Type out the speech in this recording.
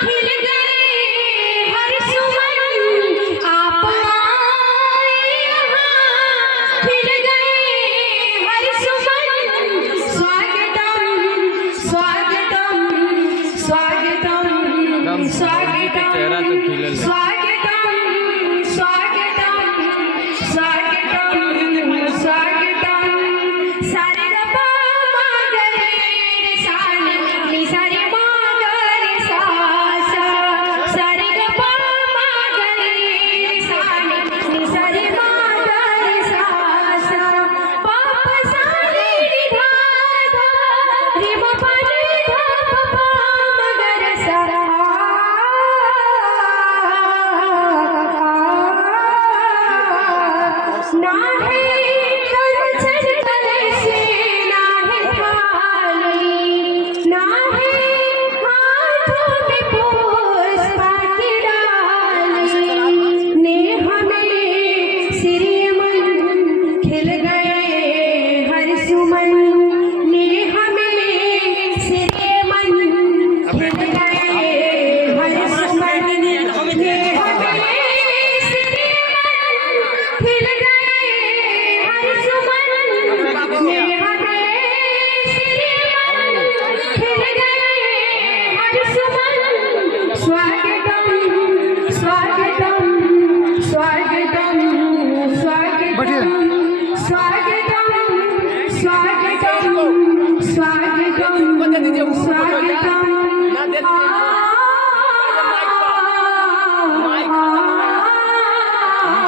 खिल गए हर सुमन आप आए यहाँ खिल गए हर सुमन स्वागतम स्वागतम स्वागतम स्वागतम चेहरा तो खिलल है। स्वागतम स्वागतम स्वागतम स्वागतम सारे गपा मागरे रे सानी नि सारे मागरे सासा सारे गपा मागरे रे सानी नि सारे मागरे सासा पाप सारे निधाधा रे बाबा निधा पापा मगर सारा ना है कंचन कलश ना है थाली ना है हाथों में पुष्प की डाली ने हमें सिर मन खिल गए हर सुमन ने हमें सिर मन खिल गए हर सुमन ने हमें सिर मन खिल गए हर सुमन ने हमें सिर मन खिल गए हर सुमन स्वागतम स्वागतम स्वागतम स्वागतम स्वागतम स्वागतम स्वागतम स्वागतम